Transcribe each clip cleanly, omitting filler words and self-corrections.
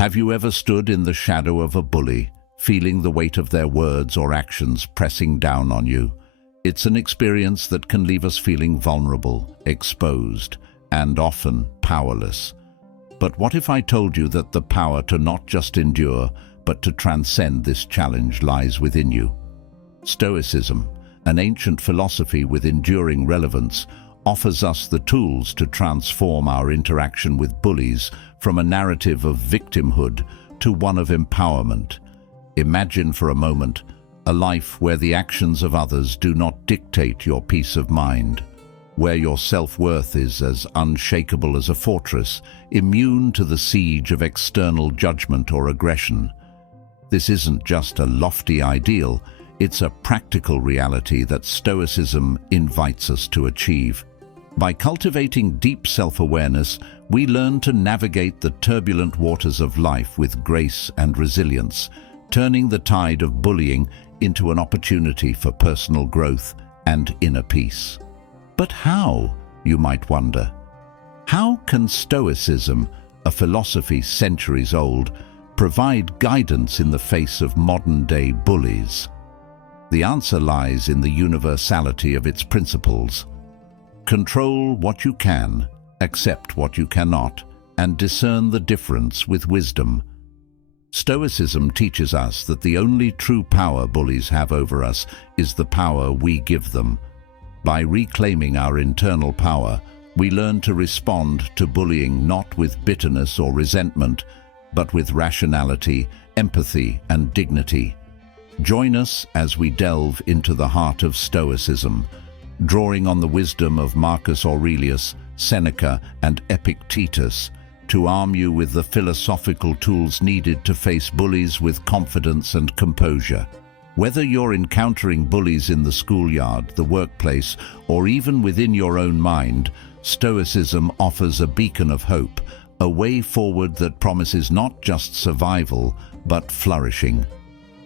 Have you ever stood in the shadow of a bully, feeling the weight of their words or actions pressing down on you? It's an experience that can leave us feeling vulnerable, exposed, and often powerless. But what if I told you that the power to not just endure, but to transcend this challenge lies within you? Stoicism, an ancient philosophy with enduring relevance, offers us the tools to transform our interaction with bullies from a narrative of victimhood to one of empowerment. Imagine for a moment a life where the actions of others do not dictate your peace of mind, where your self-worth is as unshakable as a fortress, immune to the siege of external judgment or aggression. This isn't just a lofty ideal, it's a practical reality that Stoicism invites us to achieve. By cultivating deep self-awareness, we learn to navigate the turbulent waters of life with grace and resilience, turning the tide of bullying into an opportunity for personal growth and inner peace. But how, you might wonder? How can Stoicism, a philosophy centuries old, provide guidance in the face of modern-day bullies? The answer lies in the universality of its principles. Control what you can, accept what you cannot, and discern the difference with wisdom. Stoicism teaches us that the only true power bullies have over us is the power we give them. By reclaiming our internal power, we learn to respond to bullying not with bitterness or resentment, but with rationality, empathy, and dignity. Join us as we delve into the heart of Stoicism, drawing on the wisdom of Marcus Aurelius, Seneca, and Epictetus to arm you with the philosophical tools needed to face bullies with confidence and composure. Whether you're encountering bullies in the schoolyard, the workplace, or even within your own mind, Stoicism offers a beacon of hope, a way forward that promises not just survival, but flourishing.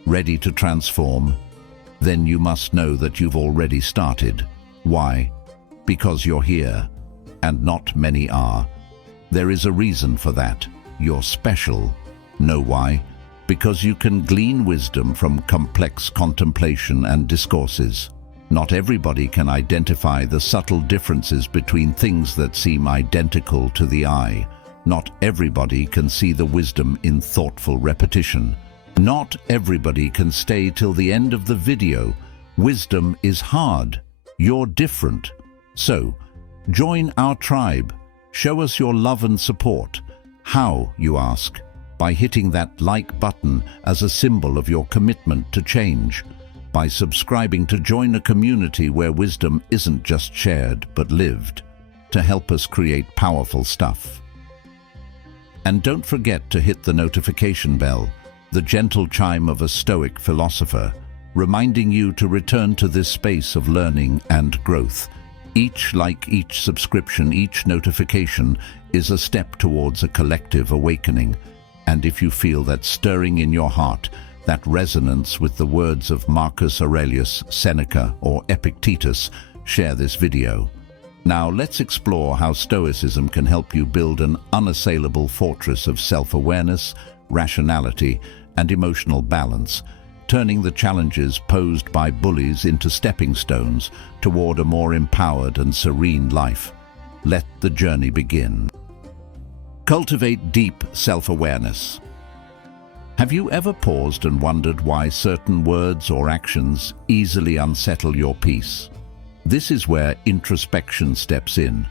Ready to transform? Then you must know that you've already started. Why? Because you're here, and not many are. There is a reason for that. You're special. Know why? Because you can glean wisdom from complex contemplation and discourses. Not everybody can identify the subtle differences between things that seem identical to the eye. Not everybody can see the wisdom in thoughtful repetition. Not everybody can stay till the end of the video. Wisdom is hard. You're different. So, join our tribe. Show us your love and support. How, you ask? By hitting that like button as a symbol of your commitment to change. By subscribing to join a community where wisdom isn't just shared, but lived, to help us create powerful stuff. And don't forget to hit the notification bell, the gentle chime of a Stoic philosopher, reminding you to return to this space of learning and growth. Each like, each subscription, each notification is a step towards a collective awakening. And if you feel that stirring in your heart, that resonance with the words of Marcus Aurelius, Seneca, or Epictetus, share this video. Now let's explore how Stoicism can help you build an unassailable fortress of self-awareness, rationality, and emotional balance, turning the challenges posed by bullies into stepping stones toward a more empowered and serene life. Let the journey begin. Cultivate deep self-awareness. Have you ever paused and wondered why certain words or actions easily unsettle your peace? This is where introspection steps in.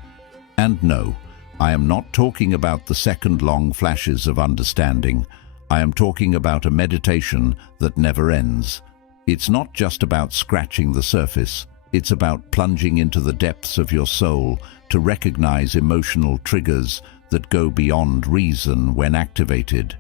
And no, I am not talking about the second-long flashes of understanding. I am talking about a meditation that never ends. It's not just about scratching the surface. It's about plunging into the depths of your soul to recognize emotional triggers that go beyond reason when activated.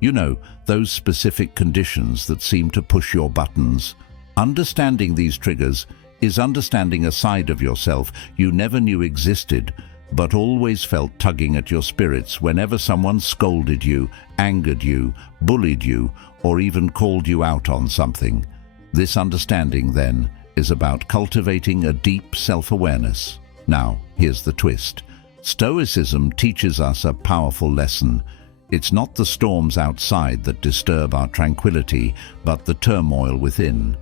You know, those specific conditions that seem to push your buttons. Understanding these triggers is understanding a side of yourself you never knew existed, but always felt tugging at your spirits whenever someone scolded you, angered you, bullied you, or even called you out on something. This understanding, then, is about cultivating a deep self-awareness. Now, here's the twist. Stoicism teaches us a powerful lesson. It's not the storms outside that disturb our tranquility, but the turmoil within.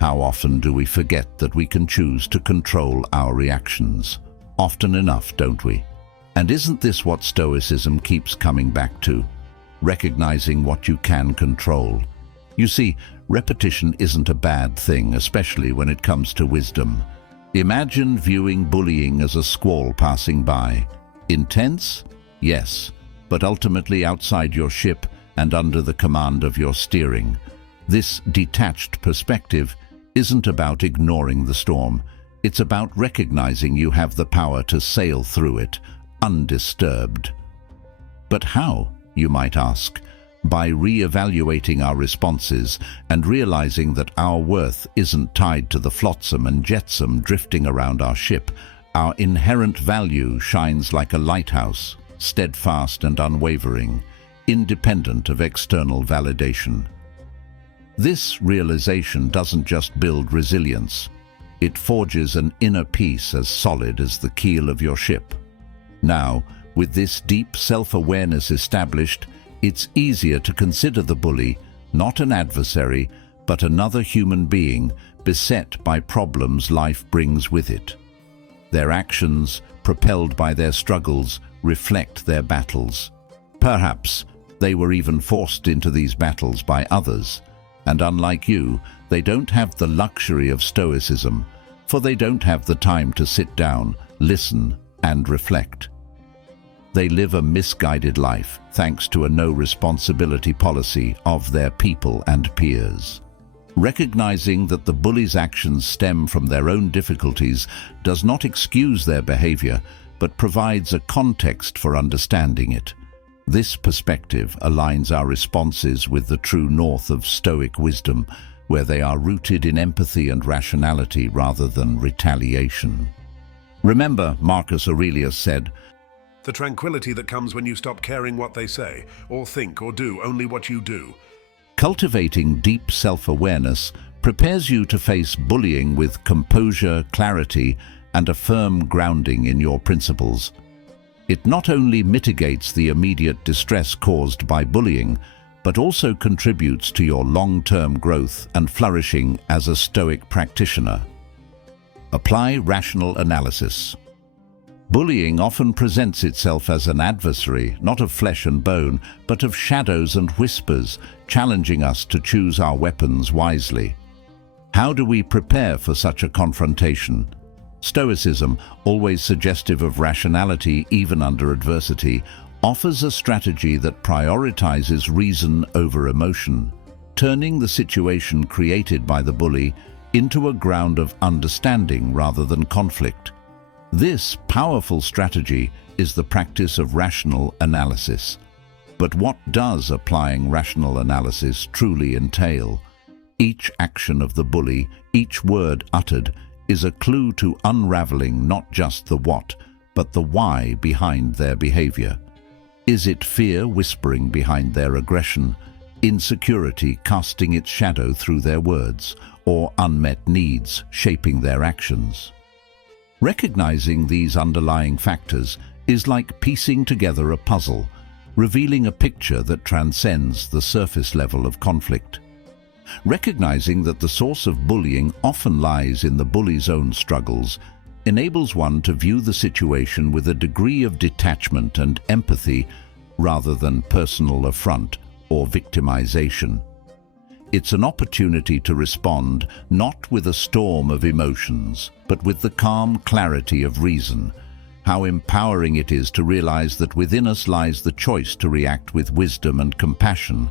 How often do we forget that we can choose to control our reactions? Often enough, don't we? And isn't this what Stoicism keeps coming back to? Recognizing what you can control. You see, repetition isn't a bad thing, especially when it comes to wisdom. Imagine viewing bullying as a squall passing by. Intense? Yes, but ultimately outside your ship and under the command of your steering. This detached perspective isn't about ignoring the storm. It's about recognizing you have the power to sail through it, undisturbed. But how, you might ask? By re-evaluating our responses and realizing that our worth isn't tied to the flotsam and jetsam drifting around our ship. Our inherent value shines like a lighthouse, steadfast and unwavering, independent of external validation. This realization doesn't just build resilience. It forges an inner peace as solid as the keel of your ship. Now, with this deep self-awareness established, it's easier to consider the bully not an adversary, but another human being beset by problems life brings with it. Their actions, propelled by their struggles, reflect their battles. Perhaps they were even forced into these battles by others, and unlike you, they don't have the luxury of Stoicism, for they don't have the time to sit down, listen, and reflect. They live a misguided life thanks to a no-responsibility policy of their people and peers. Recognizing that the bully's actions stem from their own difficulties does not excuse their behavior, but provides a context for understanding it. This perspective aligns our responses with the true north of Stoic wisdom, where they are rooted in empathy and rationality rather than retaliation. Remember, Marcus Aurelius said, "The tranquility that comes when you stop caring what they say, or think, or do only what you do." Cultivating deep self-awareness prepares you to face bullying with composure, clarity, and a firm grounding in your principles. It not only mitigates the immediate distress caused by bullying, but also contributes to your long-term growth and flourishing as a Stoic practitioner. Apply rational analysis. Bullying often presents itself as an adversary, not of flesh and bone, but of shadows and whispers, challenging us to choose our weapons wisely. How do we prepare for such a confrontation? Stoicism, always suggestive of rationality even under adversity, offers a strategy that prioritizes reason over emotion, turning the situation created by the bully into a ground of understanding rather than conflict. This powerful strategy is the practice of rational analysis. But what does applying rational analysis truly entail? Each action of the bully, each word uttered, is a clue to unraveling not just the what, but the why behind their behavior. Is it fear whispering behind their aggression, insecurity casting its shadow through their words, or unmet needs shaping their actions? Recognizing these underlying factors is like piecing together a puzzle, revealing a picture that transcends the surface level of conflict. Recognizing that the source of bullying often lies in the bully's own struggles enables one to view the situation with a degree of detachment and empathy rather than personal affront or victimization. It's an opportunity to respond not with a storm of emotions, but with the calm clarity of reason. How empowering it is to realize that within us lies the choice to react with wisdom and compassion,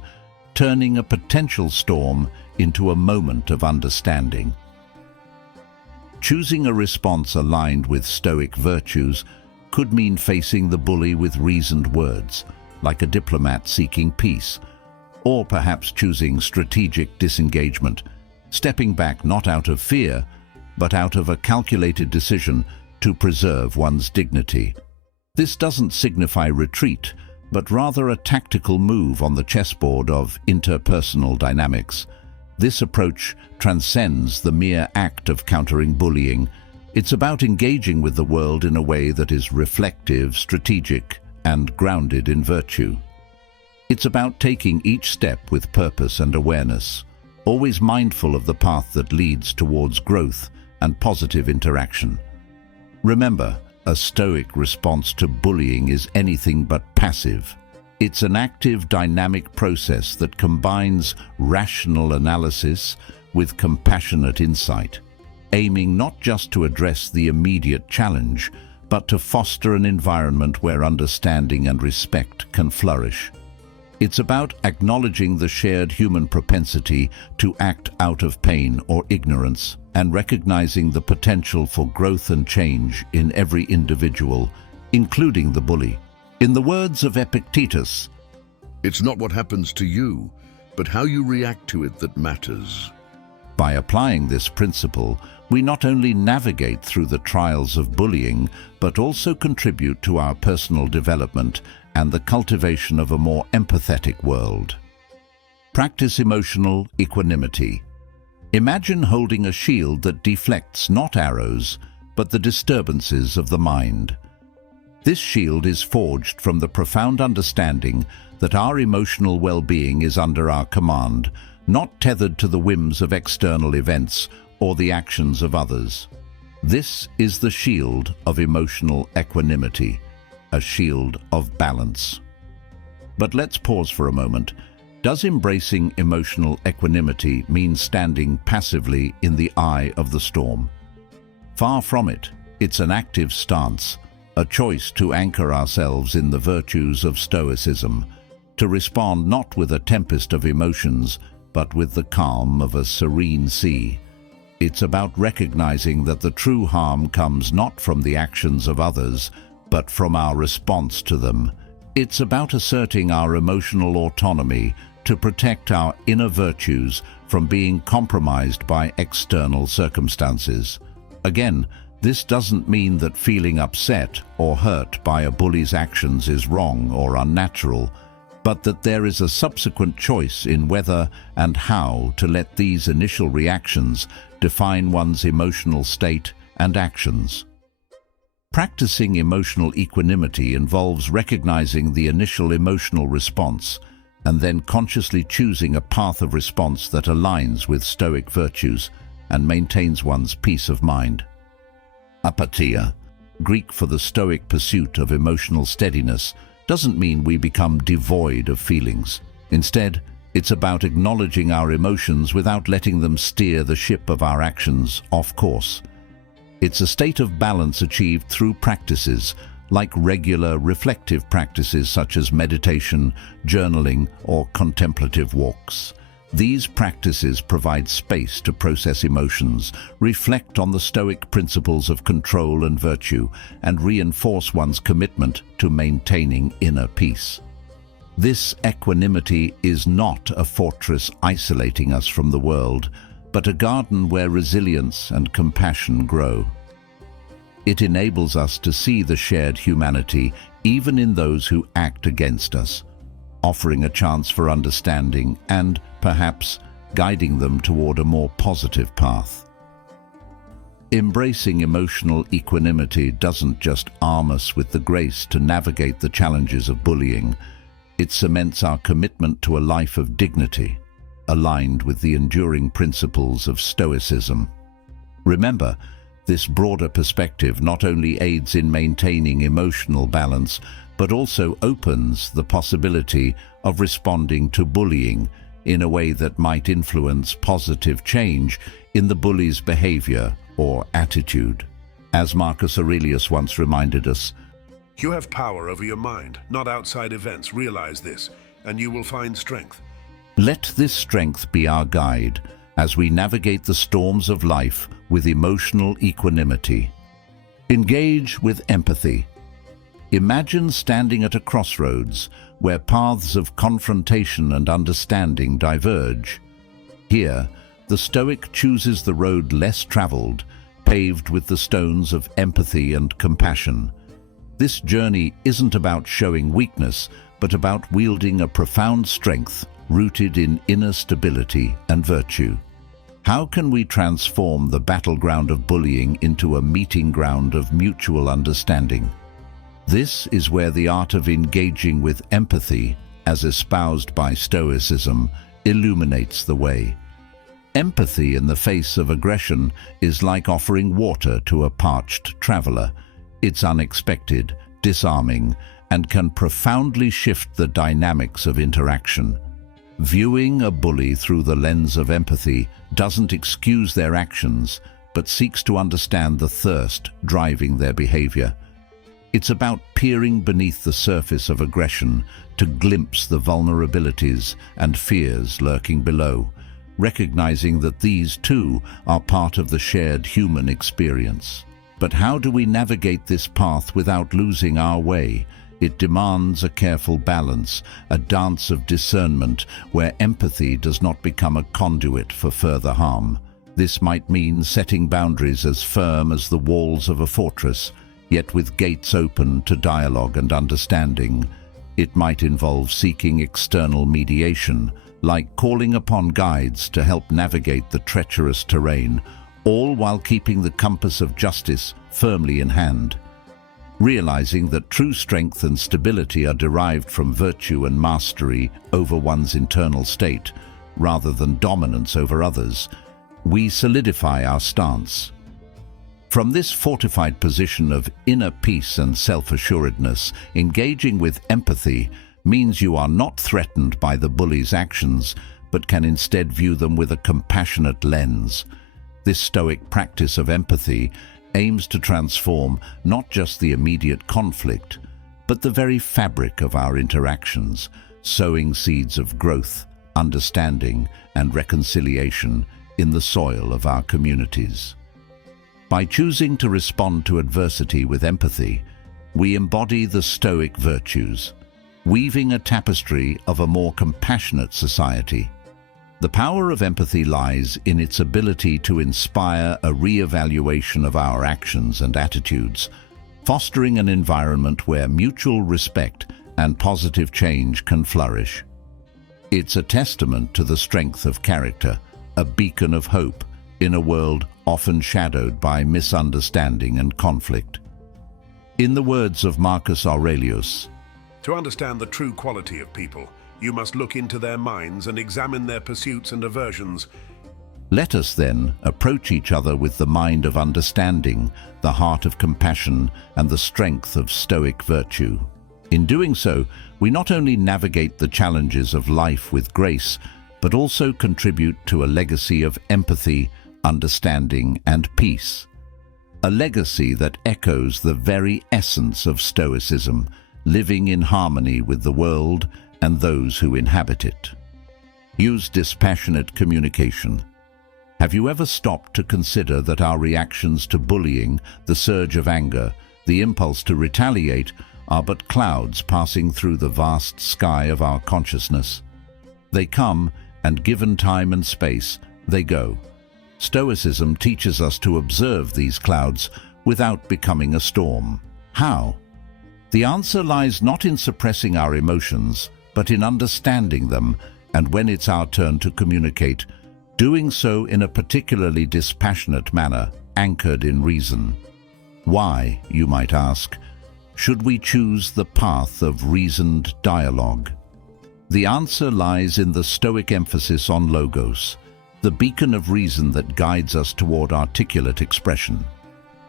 turning a potential storm into a moment of understanding. Choosing a response aligned with Stoic virtues could mean facing the bully with reasoned words, like a diplomat seeking peace, or perhaps choosing strategic disengagement, stepping back not out of fear, but out of a calculated decision to preserve one's dignity. This doesn't signify retreat, but rather a tactical move on the chessboard of interpersonal dynamics. This approach transcends the mere act of countering bullying. It's about engaging with the world in a way that is reflective, strategic, and grounded in virtue. It's about taking each step with purpose and awareness, always mindful of the path that leads towards growth and positive interaction. Remember, a Stoic response to bullying is anything but passive. It's an active, dynamic process that combines rational analysis with compassionate insight, aiming not just to address the immediate challenge, but to foster an environment where understanding and respect can flourish. It's about acknowledging the shared human propensity to act out of pain or ignorance, and recognizing the potential for growth and change in every individual, including the bully. In the words of Epictetus, "It's not what happens to you, but how you react to it that matters." by applying this principle, we not only navigate through the trials of bullying, but also contribute to our personal development and the cultivation of a more empathetic world. Practice emotional equanimity. Imagine holding a shield that deflects not arrows, but the disturbances of the mind. This shield is forged from the profound understanding that our emotional well-being is under our command, not tethered to the whims of external events or the actions of others. This is the shield of emotional equanimity, a shield of balance. But let's pause for a moment. Does embracing emotional equanimity mean standing passively in the eye of the storm? Far from it. It's an active stance, a choice to anchor ourselves in the virtues of Stoicism, to respond not with a tempest of emotions, but with the calm of a serene sea. It's about recognizing that the true harm comes not from the actions of others, but from our response to them. It's about asserting our emotional autonomy to protect our inner virtues from being compromised by external circumstances. Again, this doesn't mean that feeling upset or hurt by a bully's actions is wrong or unnatural, but that there is a subsequent choice in whether and how to let these initial reactions define one's emotional state and actions. Practicing emotional equanimity involves recognizing the initial emotional response and then consciously choosing a path of response that aligns with Stoic virtues and maintains one's peace of mind. Apatheia, Greek for the Stoic pursuit of emotional steadiness, doesn't mean we become devoid of feelings. Instead, it's about acknowledging our emotions without letting them steer the ship of our actions off course. It's a state of balance achieved through practices like regular reflective practices such as meditation, journaling, or contemplative walks. These practices provide space to process emotions, reflect on the Stoic principles of control and virtue, and reinforce one's commitment to maintaining inner peace. This equanimity is not a fortress isolating us from the world, but a garden where resilience and compassion grow. It enables us to see the shared humanity even in those who act against us, offering a chance for understanding and, perhaps, guiding them toward a more positive path. Embracing emotional equanimity doesn't just arm us with the grace to navigate the challenges of bullying. It cements our commitment to a life of dignity, aligned with the enduring principles of Stoicism. Remember, this broader perspective not only aids in maintaining emotional balance, but also opens the possibility of responding to bullying in a way that might influence positive change in the bully's behavior or attitude. As Marcus Aurelius once reminded us, You have power over your mind, not outside events. Realize this, and you will find strength. let this strength be our guide as we navigate the storms of life with emotional equanimity. Engage with empathy. Imagine standing at a crossroads where paths of confrontation and understanding diverge. Here, the Stoic chooses the road less traveled, paved with the stones of empathy and compassion. This journey isn't about showing weakness, but about wielding a profound strength rooted in inner stability and virtue. How can we transform the battleground of bullying into a meeting ground of mutual understanding? This is where the art of engaging with empathy as espoused by Stoicism, illuminates the way. Empathy in the face of aggression is like offering water to a parched traveler. It's unexpected, disarming, and can profoundly shift the dynamics of interaction. Viewing a bully through the lens of empathy doesn't excuse their actions, but seeks to understand the thirst driving their behavior. It's about peering beneath the surface of aggression to glimpse the vulnerabilities and fears lurking below, recognizing that these too are part of the shared human experience. But how do we navigate this path without losing our way? It demands a careful balance, a dance of discernment where empathy does not become a conduit for further harm. This might mean setting boundaries as firm as the walls of a fortress, yet with gates open to dialogue and understanding. It might involve seeking external mediation, like calling upon guides to help navigate the treacherous terrain, all while keeping the compass of justice firmly in hand. Realizing that true strength and stability are derived from virtue and mastery over one's internal state, rather than dominance over others, we solidify our stance. From this fortified position of inner peace and self-assuredness, engaging with empathy means you are not threatened by the bully's actions, but can instead view them with a compassionate lens. This Stoic practice of empathy aims to transform not just the immediate conflict, but the very fabric of our interactions, sowing seeds of growth, understanding, and reconciliation in the soil of our communities. By choosing to respond to adversity with empathy, we embody the Stoic virtues, weaving a tapestry of a more compassionate society. The power of empathy lies in its ability to inspire a re-evaluation of our actions and attitudes, fostering an environment where mutual respect and positive change can flourish. It's a testament to the strength of character, a beacon of hope in a world often shadowed by misunderstanding and conflict. In the words of Marcus Aurelius, To understand the true quality of people, you must look into their minds and examine their pursuits and aversions. let us then approach each other with the mind of understanding, the heart of compassion, and the strength of Stoic virtue. In doing so, we not only navigate the challenges of life with grace, but also contribute to a legacy of empathy, understanding, and peace. A legacy that echoes the very essence of Stoicism, living in harmony with the world and those who inhabit it. Use dispassionate communication. Have you ever stopped to consider that our reactions to bullying, the surge of anger, the impulse to retaliate, are but clouds passing through the vast sky of our consciousness? They come, and given time and space, they go. Stoicism teaches us to observe these clouds without becoming a storm. How? The answer lies not in suppressing our emotions, but in understanding them, and when it's our turn to communicate, doing so in a particularly dispassionate manner, anchored in reason. Why, you might ask, should we choose the path of reasoned dialogue? The answer lies in the Stoic emphasis on logos, the beacon of reason that guides us toward articulate expression.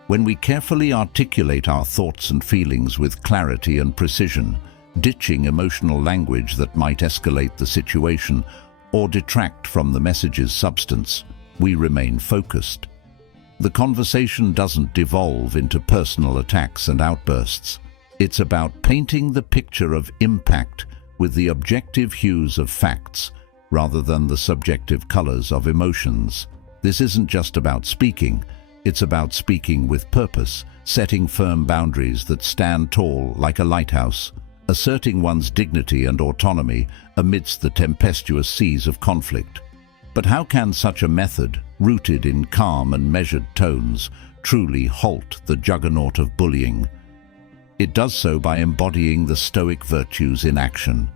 When we carefully articulate our thoughts and feelings with clarity and precision, ditching emotional language that might escalate the situation or detract from the message's substance, we remain focused. The conversation doesn't devolve into personal attacks and outbursts. It's about painting the picture of impact with the objective hues of facts, rather than the subjective colors of emotions. This isn't just about speaking, it's about speaking with purpose, setting firm boundaries that stand tall like a lighthouse, asserting one's dignity and autonomy amidst the tempestuous seas of conflict. But how can such a method, rooted in calm and measured tones, truly halt the juggernaut of bullying? It does so by embodying the Stoic virtues in action.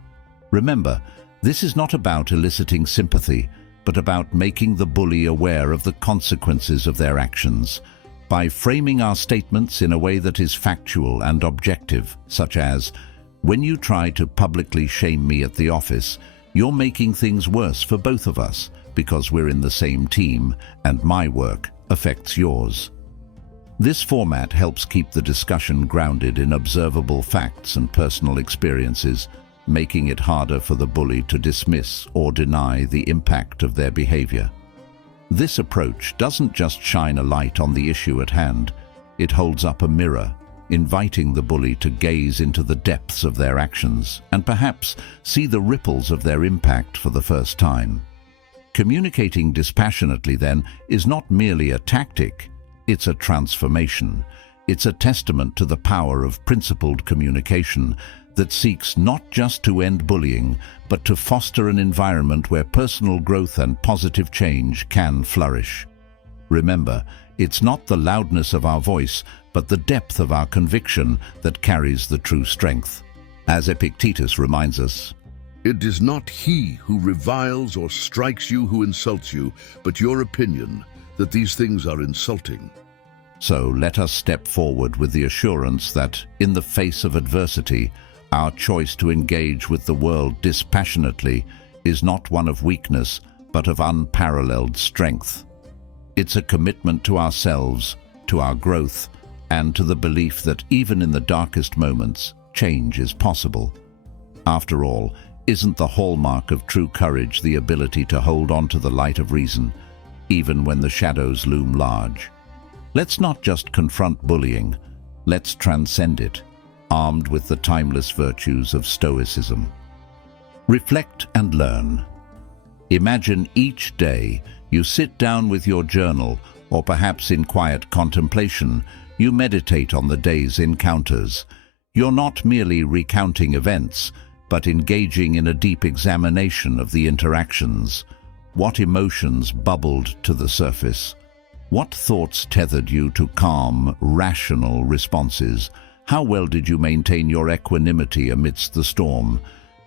Remember, this is not about eliciting sympathy, but about making the bully aware of the consequences of their actions. By framing our statements in a way that is factual and objective, such as, When you try to publicly shame me at the office, you're making things worse for both of us because we're in the same team and my work affects yours. This format helps keep the discussion grounded in observable facts and personal experiences, making it harder for the bully to dismiss or deny the impact of their behavior. This approach doesn't just shine a light on the issue at hand, it holds up a mirror, inviting the bully to gaze into the depths of their actions and perhaps see the ripples of their impact for the first time. Communicating dispassionately, then, is not merely a tactic, it's a transformation. It's a testament to the power of principled communication that seeks not just to end bullying, but to foster an environment where personal growth and positive change can flourish. Remember, it's not the loudness of our voice, but the depth of our conviction that carries the true strength. As Epictetus reminds us, It is not he who reviles or strikes you who insults you, but your opinion that these things are insulting. so let us step forward with the assurance that, in the face of adversity, our choice to engage with the world dispassionately is not one of weakness, but of unparalleled strength. It's a commitment to ourselves, to our growth, and to the belief that even in the darkest moments, change is possible. After all, isn't the hallmark of true courage the ability to hold on to the light of reason, even when the shadows loom large? Let's not just confront bullying, let's transcend it, armed with the timeless virtues of Stoicism. Reflect and learn. Imagine each day you sit down with your journal, or perhaps in quiet contemplation, you meditate on the day's encounters. You're not merely recounting events, but engaging in a deep examination of the interactions. What emotions bubbled to the surface? What thoughts tethered you to calm, rational responses? How well did you maintain your equanimity amidst the storm?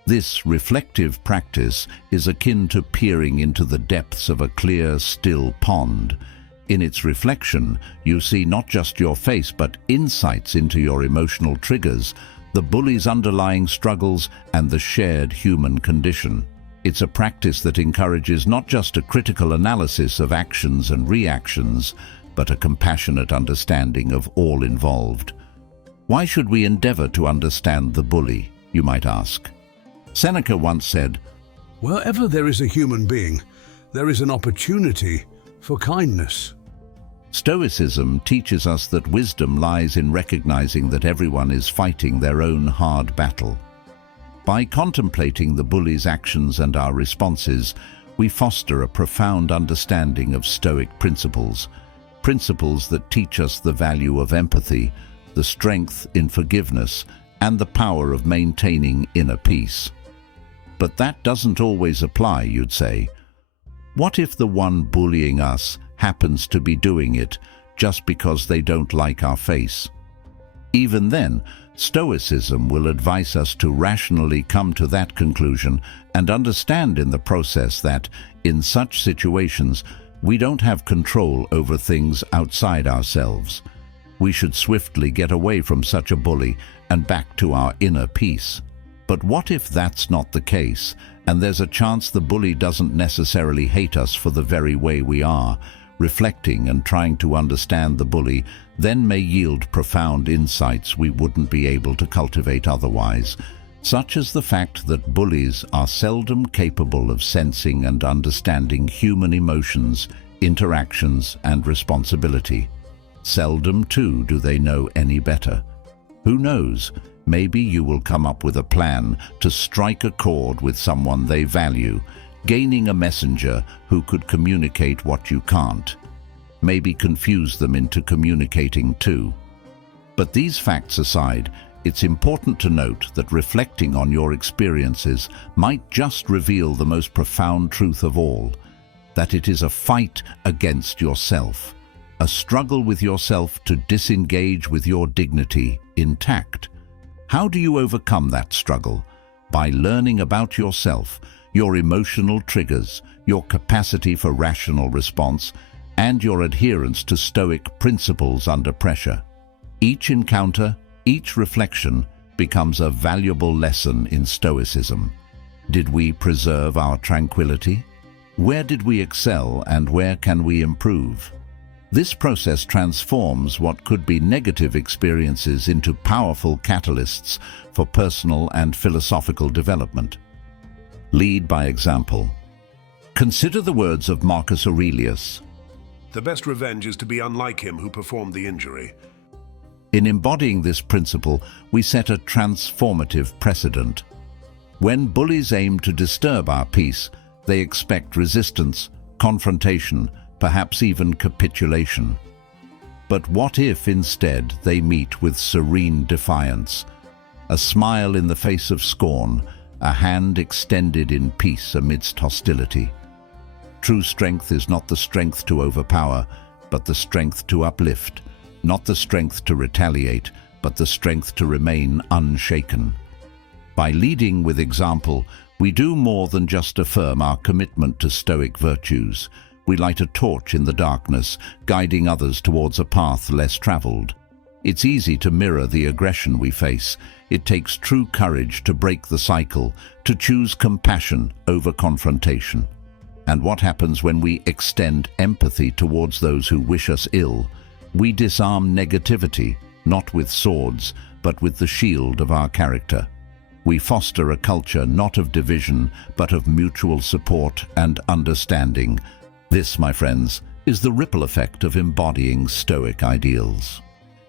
This reflective practice is akin to peering into the depths of a clear, still pond. In its reflection, you see not just your face, but insights into your emotional triggers, the bully's underlying struggles, and the shared human condition. It's a practice that encourages not just a critical analysis of actions and reactions, but a compassionate understanding of all involved. Why should we endeavor to understand the bully, you might ask? Seneca once said, Wherever there is a human being, there is an opportunity for kindness. Stoicism teaches us that wisdom lies in recognizing that everyone is fighting their own hard battle. By contemplating the bully's actions and our responses, we foster a profound understanding of Stoic principles that teach us the value of empathy, the strength in forgiveness, and the power of maintaining inner peace. But that doesn't always apply, you'd say. What if the one bullying us happens to be doing it just because they don't like our face? Even then, Stoicism will advise us to rationally come to that conclusion and understand in the process that, in such situations, we don't have control over things outside ourselves. We should swiftly get away from such a bully and back to our inner peace. But what if that's not the case, and there's a chance the bully doesn't necessarily hate us for the very way we are? Reflecting and trying to understand the bully then may yield profound insights we wouldn't be able to cultivate otherwise, such as the fact that bullies are seldom capable of sensing and understanding human emotions, interactions, and responsibility. Seldom, too, do they know any better. Who knows, maybe you will come up with a plan to strike a chord with someone they value, gaining a messenger who could communicate what you can't. Maybe confuse them into communicating too. But these facts aside, it's important to note that reflecting on your experiences might just reveal the most profound truth of all, that it is a fight against yourself, a struggle with yourself to disengage with your dignity intact. How do you overcome that struggle? By learning about yourself, your emotional triggers, your capacity for rational response, and your adherence to Stoic principles under pressure. Each encounter, each reflection, becomes a valuable lesson in Stoicism. Did we preserve our tranquility? Where did we excel and where can we improve? This process transforms what could be negative experiences into powerful catalysts for personal and philosophical development. Lead by example. Consider the words of Marcus Aurelius. The best revenge is to be unlike him who performed the injury. In embodying this principle, we set a transformative precedent. When bullies aim to disturb our peace, they expect resistance, confrontation, perhaps even capitulation. But what if instead they meet with serene defiance, a smile in the face of scorn, a hand extended in peace amidst hostility? True strength is not the strength to overpower, but the strength to uplift, not the strength to retaliate, but the strength to remain unshaken. By leading with example, we do more than just affirm our commitment to Stoic virtues. We light a torch in the darkness, guiding others towards a path less traveled. It's easy to mirror the aggression we face. It takes true courage to break the cycle, to choose compassion over confrontation. And what happens when we extend empathy towards those who wish us ill? We disarm negativity, not with swords, but with the shield of our character. We foster a culture not of division, but of mutual support and understanding. This, my friends, is the ripple effect of embodying Stoic ideals.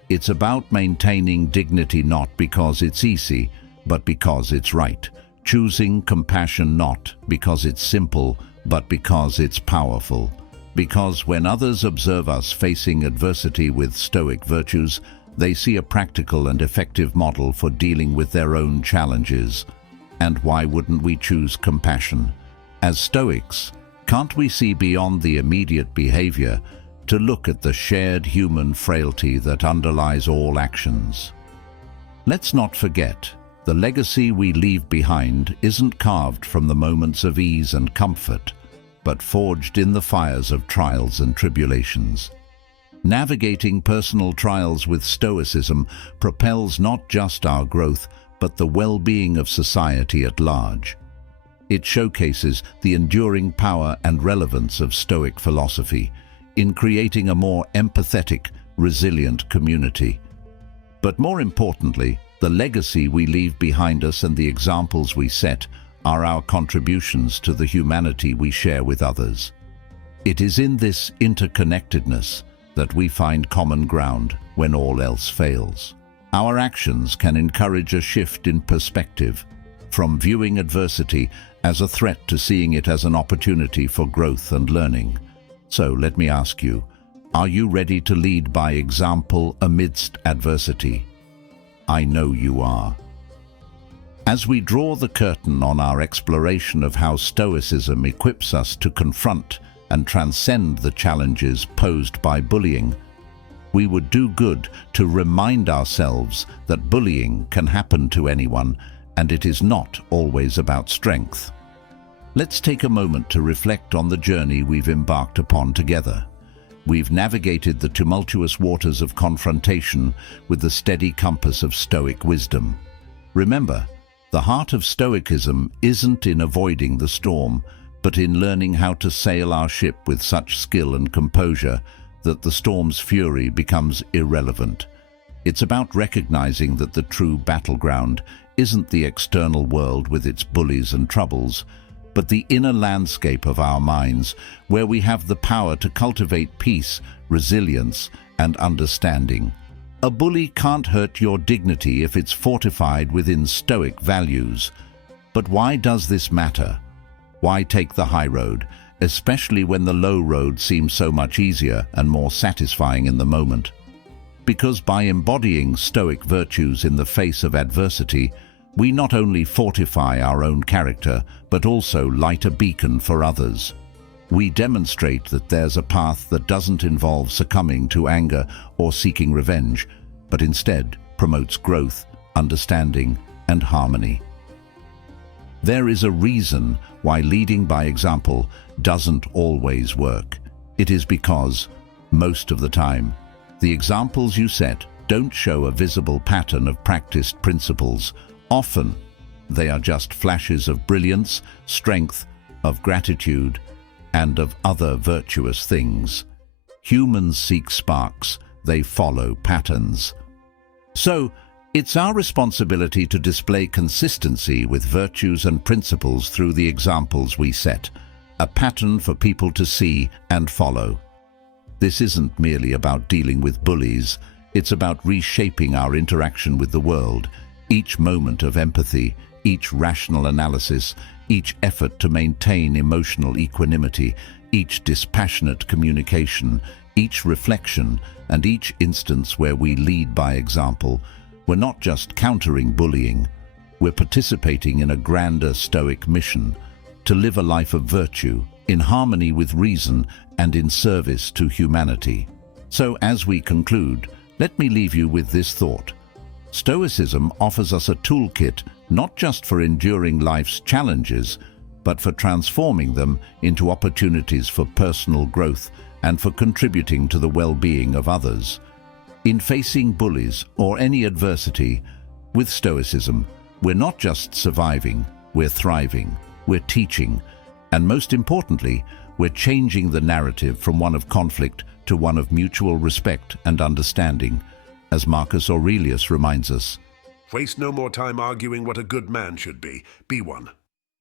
It's about maintaining dignity not because it's easy, but because it's right. Choosing compassion not because it's simple, but because it's powerful. Because when others observe us facing adversity with Stoic virtues, they see a practical and effective model for dealing with their own challenges. And why wouldn't we choose compassion? As Stoics, can't we see beyond the immediate behavior to look at the shared human frailty that underlies all actions? Let's not forget, the legacy we leave behind isn't carved from the moments of ease and comfort, but forged in the fires of trials and tribulations. Navigating personal trials with Stoicism propels not just our growth, but the well-being of society at large. It showcases the enduring power and relevance of Stoic philosophy in creating a more empathetic, resilient community. But more importantly, the legacy we leave behind us and the examples we set are our contributions to the humanity we share with others. It is in this interconnectedness that we find common ground when all else fails. Our actions can encourage a shift in perspective, from viewing adversity as a threat to seeing it as an opportunity for growth and learning. So let me ask you, are you ready to lead by example amidst adversity? I know you are. As we draw the curtain on our exploration of how Stoicism equips us to confront and transcend the challenges posed by bullying, we would do good to remind ourselves that bullying can happen to anyone, and it is not always about strength. Let's take a moment to reflect on the journey we've embarked upon together. We've navigated the tumultuous waters of confrontation with the steady compass of Stoic wisdom. Remember, the heart of Stoicism isn't in avoiding the storm, but in learning how to sail our ship with such skill and composure that the storm's fury becomes irrelevant. It's about recognizing that the true battleground isn't the external world with its bullies and troubles, but the inner landscape of our minds, where we have the power to cultivate peace, resilience, and understanding. A bully can't hurt your dignity if it's fortified within Stoic values. But why does this matter? Why take the high road, especially when the low road seems so much easier and more satisfying in the moment? Because by embodying Stoic virtues in the face of adversity, we not only fortify our own character, but also light a beacon for others. We demonstrate that there's a path that doesn't involve succumbing to anger or seeking revenge, but instead promotes growth, understanding, and harmony. There is a reason why leading by example doesn't always work. It is because, most of the time, the examples you set don't show a visible pattern of practiced principles. Often, they are just flashes of brilliance, strength, of gratitude, and of other virtuous things. Humans seek sparks, they follow patterns. So, it's our responsibility to display consistency with virtues and principles through the examples we set, a pattern for people to see and follow. This isn't merely about dealing with bullies, it's about reshaping our interaction with the world. Each moment of empathy, each rational analysis, each effort to maintain emotional equanimity, each dispassionate communication, each reflection, and each instance where we lead by example, we're not just countering bullying, we're participating in a grander Stoic mission to live a life of virtue, in harmony with reason and in service to humanity. So as we conclude, let me leave you with this thought. Stoicism offers us a toolkit not just for enduring life's challenges, but for transforming them into opportunities for personal growth and for contributing to the well-being of others. In facing bullies or any adversity, with Stoicism, we're not just surviving, we're thriving, we're teaching, and most importantly, we're changing the narrative from one of conflict to one of mutual respect and understanding. As Marcus Aurelius reminds us, Waste no more time arguing what a good man should be. Be one.